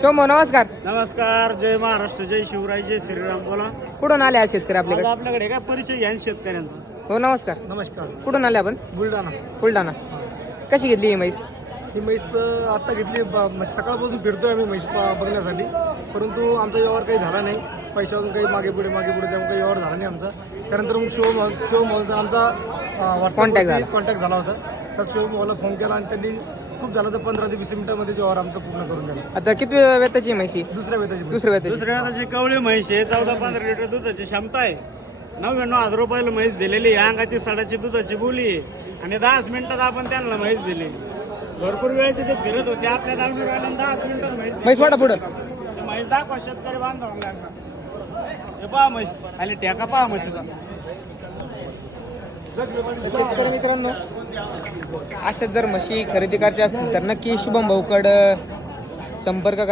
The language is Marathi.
शोमो नमस्कार. नमस्कार. जय महाराष्ट्र, जय शिवराय, जय श्रीराम. बोला. कुठून आले आज शेतकरी आज आपल्याकडे? आपल्याकडे काय परिचय घ्या ना शेतकऱ्यांचा. हो नमस्कार. नमस्कार. कुठून आले आपण? बुलढाणा. बुलढाणा. कशी घेतली ही म्हैस? ही म्हैस आता घेतली, म्हणजे सकाळपासून फिरतोय आम्ही म्हैस बघण्यासाठी, परंतु आमचा व्यवहार काही झाला नाही. पैशावरून काही मागे पुढे त्यामुळे काही व्यवहार झाला नाही आमचा. त्यानंतर मग शिवमोहनचा आमचा कॉन्टॅक्ट झाला होता. तर शिवमोहनला फोन केला आणि त्यांनी खूप झालं तर 15 ते 20 मिनिटांमध्ये व्यवहार आमचा पूर्ण करून दिला. आता किती वेताची म्हैसी? दुसऱ्या वेताची दुसऱ्या वेताची कवळी म्हैस आहे. 14-15 लिटर दुधाची क्षमता आहे. 99,000 रुपयाला म्हैस दिलेली. या अंगाची साडाची दुधाची बोली आहे आणि 10 मिनिटात आपण त्यांना म्हैस दिली. भरपूर वेळेचे ते फिरत होते आपल्या दावणी वेळेला 10 मिनिटात म्हैस वाटा पुढं. म्हैस दाखवा शेतकरी बांधवांना लागणार. हे पहा म्हैस खाली टेका पहा म्हशीचा. शेतकरी मित्रांनो, अशा जर म्हशी खरेदी करायच्या असतील तर नक्की शुभम भाऊकडं संपर्क करा.